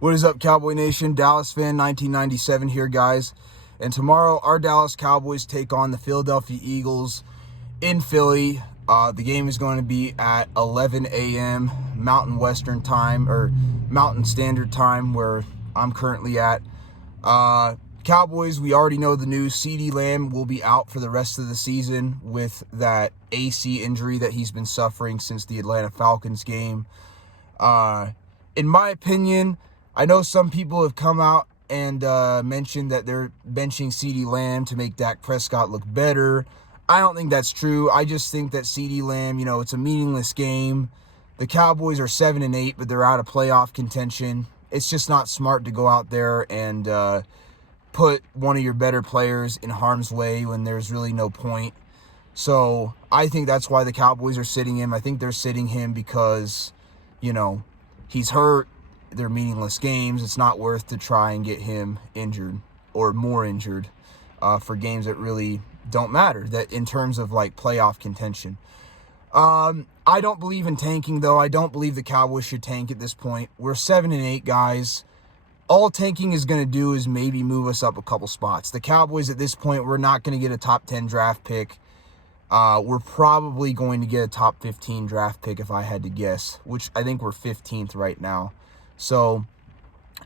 What is up, Cowboy Nation? Dallas fan 1997 here, guys. And tomorrow, our Dallas Cowboys take on the Philadelphia Eagles in Philly. The game is going to be at 11 a.m. Mountain Western Time, or Mountain Standard Time, where I'm currently at. Cowboys, we already know the news. CeeDee Lamb will be out for the rest of the season with that AC injury that he's been suffering since the Atlanta Falcons game. In my opinion, I know some people have come out and mentioned that they're benching CeeDee Lamb to make Dak Prescott look better. I don't think that's true. I just think that CeeDee Lamb, it's a meaningless game. The Cowboys are 7-8, but they're out of playoff contention. It's just not smart to go out there and put one of your better players in harm's way when there's really no point. So I think that's why the Cowboys are sitting him. I think they're sitting him because, he's hurt. They're meaningless games. It's not worth to try and get him injured or more injured for games that really don't matter, that in terms of like playoff contention. I don't believe in tanking, though. I don't believe the Cowboys should tank at this point. We're 7-8, guys. All tanking is going to do is maybe move us up a couple spots. The Cowboys at this point, we're not going to get a top 10 draft pick. We're probably going to get a top 15 draft pick if I had to guess, which I think we're 15th right now. So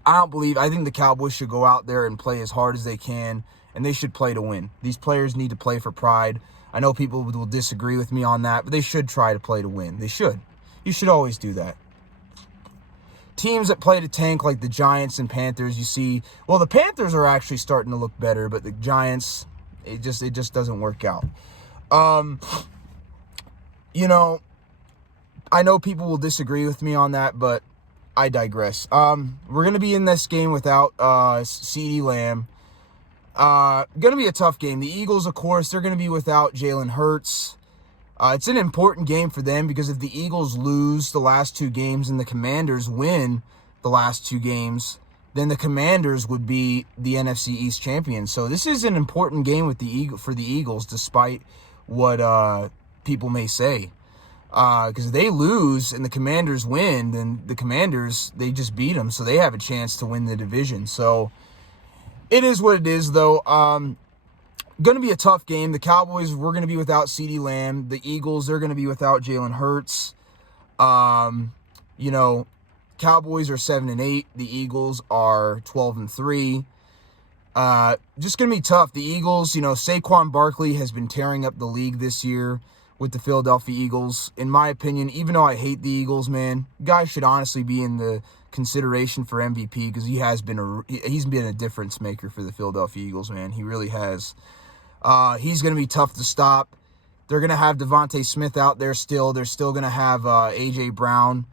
I think the Cowboys should go out there and play as hard as they can, and they should play to win. These players need to play for pride. I know people will disagree with me on that, but they should try to play to win. They should. You should always do that. Teams that play to tank like the Giants and Panthers, you see, well, the Panthers are actually starting to look better, but the Giants, it just doesn't work out. I know people will disagree with me on that, but I digress. We're going to be in this game without CeeDee Lamb. Going to be a tough game. The Eagles, of course, they're going to be without Jalen Hurts. It's an important game for them because if the Eagles lose the last two games and the Commanders win the last two games, then the Commanders would be the NFC East champions. So this is an important game for the Eagles, despite what people may say. Because if they lose and the Commanders win, then the Commanders, they just beat them, so they have a chance to win the division. So it is what it is, though. Going to be a tough game. The Cowboys, we're going to be without CeeDee Lamb. The Eagles, they're going to be without Jalen Hurts. Cowboys are 7-8. The Eagles are 12-3. Just going to be tough. The Eagles, Saquon Barkley has been tearing up the league this year with the Philadelphia Eagles. In my opinion, even though I hate the Eagles, man, guy should honestly be in the consideration for MVP because he's been a difference maker for the Philadelphia Eagles, man. He really has. He's going to be tough to stop. They're going to have Devontae Smith out there still. They're still going to have A.J. Brown.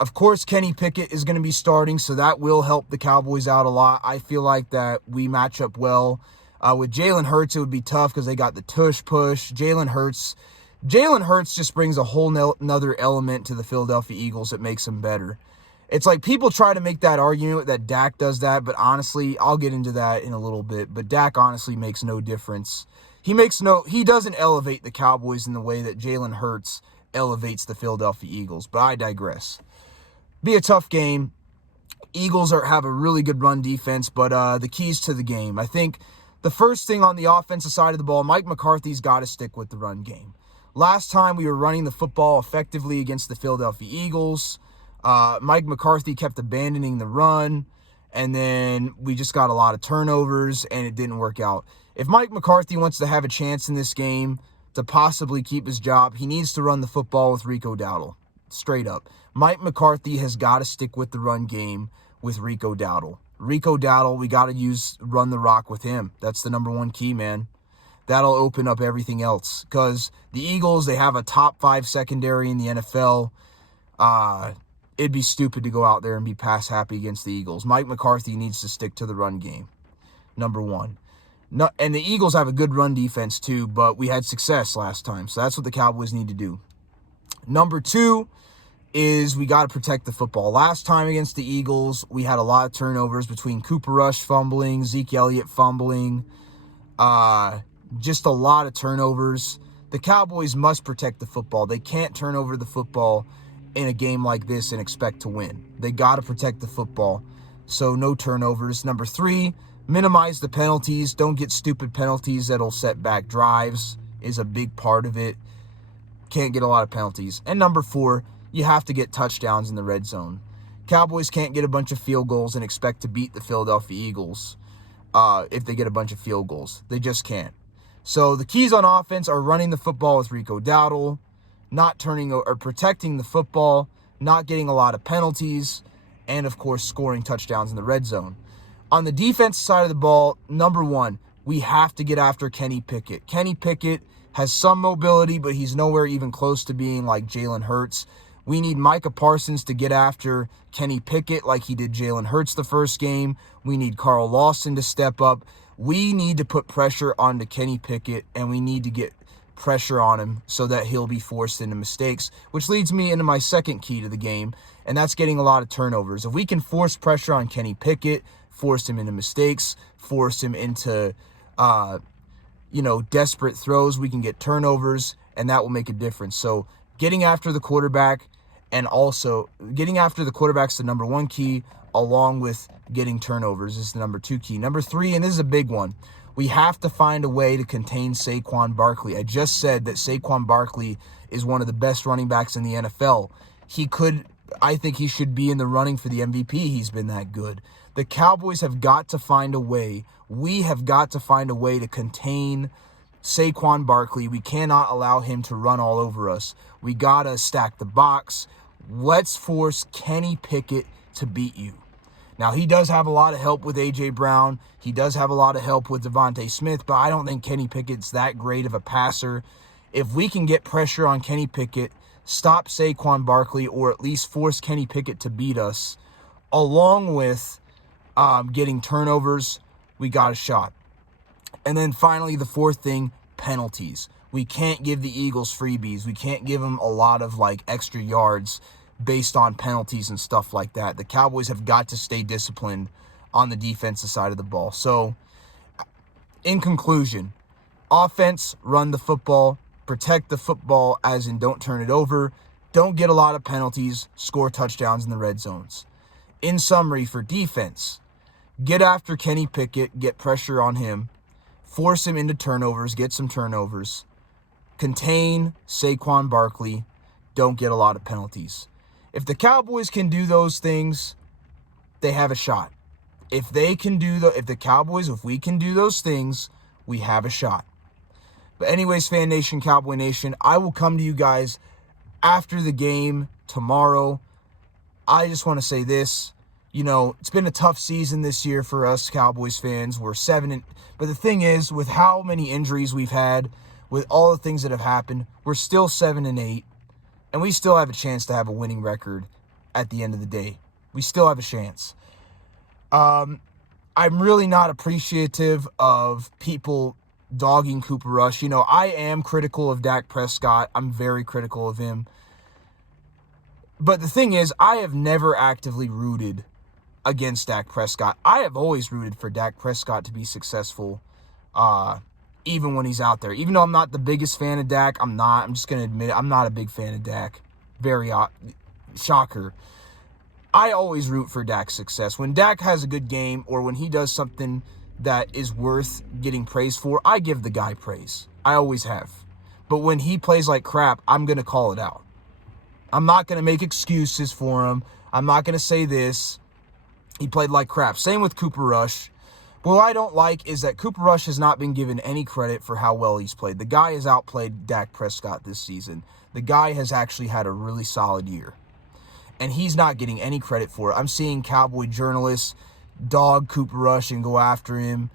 Of course, Kenny Pickett is going to be starting, so that will help the Cowboys out a lot. I feel like that we match up well. With Jalen Hurts, it would be tough because they got the tush push. Jalen Hurts just brings a whole nother element to the Philadelphia Eagles that makes them better. It's like people try to make that argument that Dak does that, but honestly, I'll get into that in a little bit. But Dak honestly makes no difference. He doesn't elevate the Cowboys in the way that Jalen Hurts elevates the Philadelphia Eagles. But I digress. Be a tough game. Eagles have a really good run defense, but the keys to the game. I think the first thing on the offensive side of the ball, Mike McCarthy's got to stick with the run game. Last time we were running the football effectively against the Philadelphia Eagles, Mike McCarthy kept abandoning the run, and then we just got a lot of turnovers, and it didn't work out. If Mike McCarthy wants to have a chance in this game to possibly keep his job, he needs to run the football with Rico Dowdle. Straight up. Mike McCarthy has got to stick with the run game with Rico Dowdle. Rico Dowdle, we got to run the rock with him. That's the number one key, man. That'll open up everything else. Because the Eagles, they have a top 5 secondary in the NFL. It'd be stupid to go out there and be pass happy against the Eagles. Mike McCarthy needs to stick to the run game. Number one. No, and the Eagles have a good run defense too, but we had success last time. So that's what the Cowboys need to do. Number 2 is we got to protect the football. Last time against the Eagles, we had a lot of turnovers between Cooper Rush fumbling, Zeke Elliott fumbling, just a lot of turnovers. The Cowboys must protect the football. They can't turn over the football in a game like this and expect to win. They got to protect the football. So no turnovers. Number 3, minimize the penalties. Don't get stupid penalties that'll set back drives is a big part of it. Can't get a lot of penalties. And number 4, you have to get touchdowns in the red zone. Cowboys can't get a bunch of field goals and expect to beat the Philadelphia Eagles if they get a bunch of field goals. They just can't. So the keys on offense are running the football with Rico Dowdle, not turning or protecting the football, not getting a lot of penalties, and of course scoring touchdowns in the red zone. On the defense side of the ball, number 1, we have to get after Kenny Pickett. Kenny Pickett has some mobility, but he's nowhere even close to being like Jalen Hurts. We need Micah Parsons to get after Kenny Pickett like he did Jalen Hurts the first game. We need Carl Lawson to step up. We need to put pressure onto Kenny Pickett, and we need to get pressure on him so that he'll be forced into mistakes, which leads me into my second key to the game, and that's getting a lot of turnovers. If we can force pressure on Kenny Pickett, force him into mistakes, force him into desperate throws, we can get turnovers, and that will make a difference. So getting after the quarterback, and also getting after the quarterback's the number 1 key, along with getting turnovers is the number 2 key. Number 3, and this is a big one, we have to find a way to contain Saquon Barkley. I just said that Saquon Barkley is one of the best running backs in the NFL. I think he should be in the running for the MVP. He's been that good. The Cowboys have got to find a way. We have got to find a way to contain Saquon Barkley. We cannot allow him to run all over us. We got to stack the box. Let's force Kenny Pickett to beat you. Now, he does have a lot of help with A.J. Brown. He does have a lot of help with Devontae Smith, but I don't think Kenny Pickett's that great of a passer. If we can get pressure on Kenny Pickett, stop Saquon Barkley, or at least force Kenny Pickett to beat us, along with getting turnovers, we got a shot. And then finally, the 4th thing, penalties. We can't give the Eagles freebies. We can't give them a lot of extra yards based on penalties and stuff like that. The Cowboys have got to stay disciplined on the defensive side of the ball. So, in conclusion, offense, run the football, protect the football, as in don't turn it over, don't get a lot of penalties, score touchdowns in the red zones. In summary, for defense, get after Kenny Pickett, get pressure on him, force him into turnovers, get some turnovers, contain Saquon Barkley, don't get a lot of penalties. If the Cowboys can do those things, they have a shot. If we can do those things, we have a shot. But anyways, Fan Nation, Cowboy Nation, I will come to you guys after the game tomorrow. I just want to say this. It's been a tough season this year for us Cowboys fans. We're 7-, but the thing is, with how many injuries we've had, with all the things that have happened, we're still 7-8. And we still have a chance to have a winning record at the end of the day. We still have a chance. I'm really not appreciative of people dogging Cooper Rush. I am critical of Dak Prescott. I'm very critical of him. But the thing is, I have never actively rooted against Dak Prescott. I have always rooted for Dak Prescott to be successful, even when he's out there. Even though I'm not the biggest fan of Dak, I'm just going to admit it, I'm not a big fan of Dak. Very shocker. I always root for Dak's success. When Dak has a good game, or when he does something that is worth getting praise for, I give the guy praise. I always have. But when he plays like crap, I'm going to call it out. I'm not going to make excuses for him. I'm not going to say this. He played like crap. Same with Cooper Rush. What I don't like is that Cooper Rush has not been given any credit for how well he's played. The guy has outplayed Dak Prescott this season. The guy has actually had a really solid year. And he's not getting any credit for it. I'm seeing Cowboy journalists dog Cooper Rush and go after him.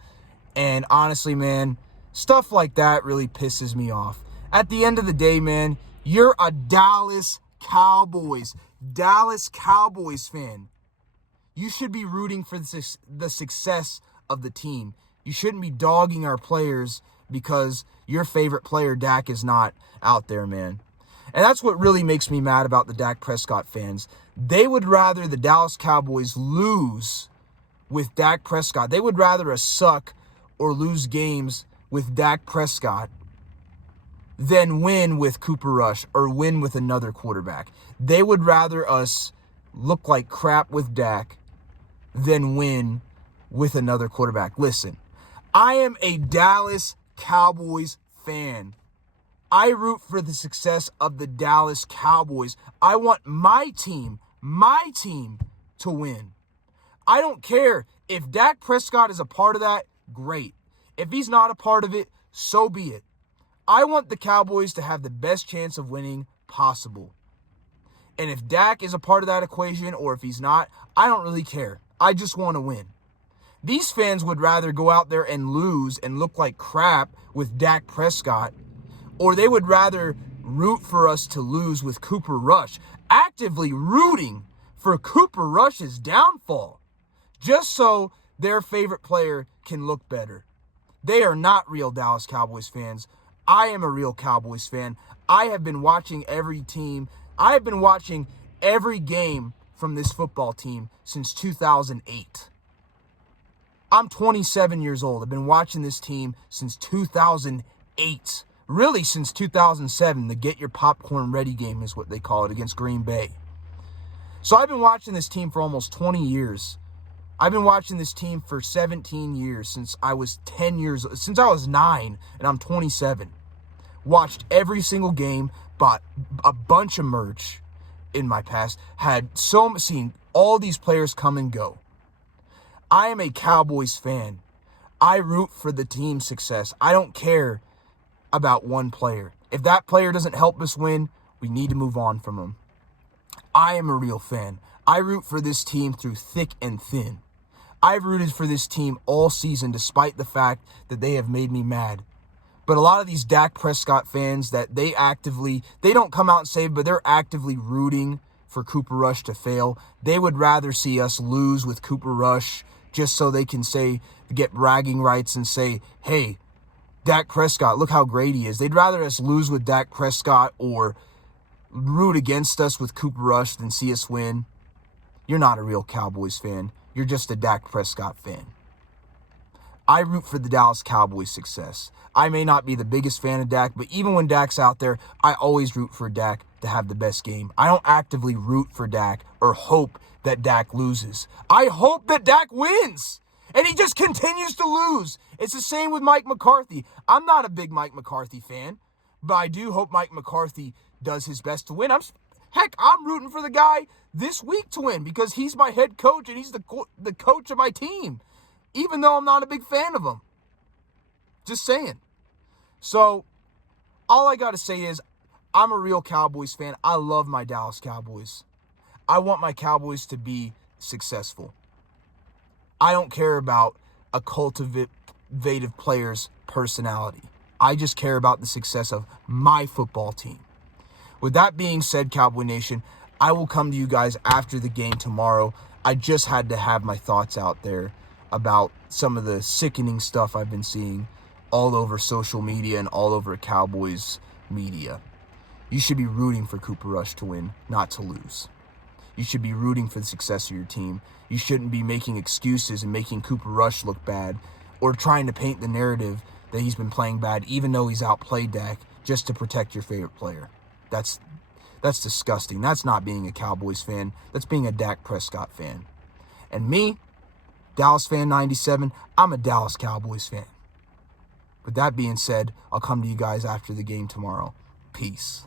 And honestly, man, stuff like that really pisses me off. At the end of the day, man, you're a Dallas Cowboys fan. You should be rooting for the success of the team. You shouldn't be dogging our players because your favorite player, Dak, is not out there, man. And that's what really makes me mad about the Dak Prescott fans. They would rather the Dallas Cowboys lose with Dak Prescott. They would rather us suck or lose games with Dak Prescott than win with Cooper Rush or win with another quarterback. They would rather us look like crap with Dak than win with another quarterback. Listen, I am a Dallas Cowboys fan. I root for the success of the Dallas Cowboys. I want my team to win. I don't care if Dak Prescott is a part of that, great. If he's not a part of it, so be it. I want the Cowboys to have the best chance of winning possible. And if Dak is a part of that equation or if he's not, I don't really care. I just want to win. These fans would rather go out there and lose and look like crap with Dak Prescott, or they would rather root for us to lose with Cooper Rush, actively rooting for Cooper Rush's downfall, just so their favorite player can look better. They are not real Dallas Cowboys fans. I am a real Cowboys fan. I have been watching every team. I have been watching every game from this football team since 2008. I'm 27 years old. I've been watching this team since 2008. Really, since 2007. The Get Your Popcorn Ready game is what they call it, against Green Bay. So I've been watching this team for almost 20 years. I've been watching this team for 17 years, since I was 9, and I'm 27. Watched every single game, bought a bunch of merch in my past, seen all these players come and go. I am a Cowboys fan. I root for the team's success. I don't care about one player. If that player doesn't help us win, we need to move on from him. I am a real fan. I root for this team through thick and thin. I've rooted for this team all season, despite the fact that they have made me mad. But a lot of these Dak Prescott fans, that they don't come out and say, but they're actively rooting for Cooper Rush to fail. They would rather see us lose with Cooper Rush just so they can get bragging rights and say, hey, Dak Prescott, look how great he is. They'd rather us lose with Dak Prescott or root against us with Cooper Rush than see us win. You're not a real Cowboys fan. You're just a Dak Prescott fan. I root for the Dallas Cowboys' success. I may not be the biggest fan of Dak, but even when Dak's out there, I always root for Dak to have the best game. I don't actively root for Dak or hope that Dak loses. I hope that Dak wins, and he just continues to lose. It's the same with Mike McCarthy. I'm not a big Mike McCarthy fan, but I do hope Mike McCarthy does his best to win. I'm rooting for the guy this week to win because he's my head coach and he's the coach of my team, even though I'm not a big fan of him. Just saying. So all I got to say is I'm a real Cowboys fan. I love my Dallas Cowboys. I want my Cowboys to be successful. I don't care about a cultivative player's personality. I just care about the success of my football team. With that being said, Cowboy Nation, I will come to you guys after the game tomorrow. I just had to have my thoughts out there about some of the sickening stuff I've been seeing all over social media and all over Cowboys media. You should be rooting for Cooper Rush to win, not to lose. You should be rooting for the success of your team. You shouldn't be making excuses and making Cooper Rush look bad or trying to paint the narrative that he's been playing bad, even though he's outplayed Dak, just to protect your favorite player. That's disgusting. That's not being a Cowboys fan. That's being a Dak Prescott fan. And me, Dallas fan 97, I'm a Dallas Cowboys fan. With that being said, I'll come to you guys after the game tomorrow. Peace.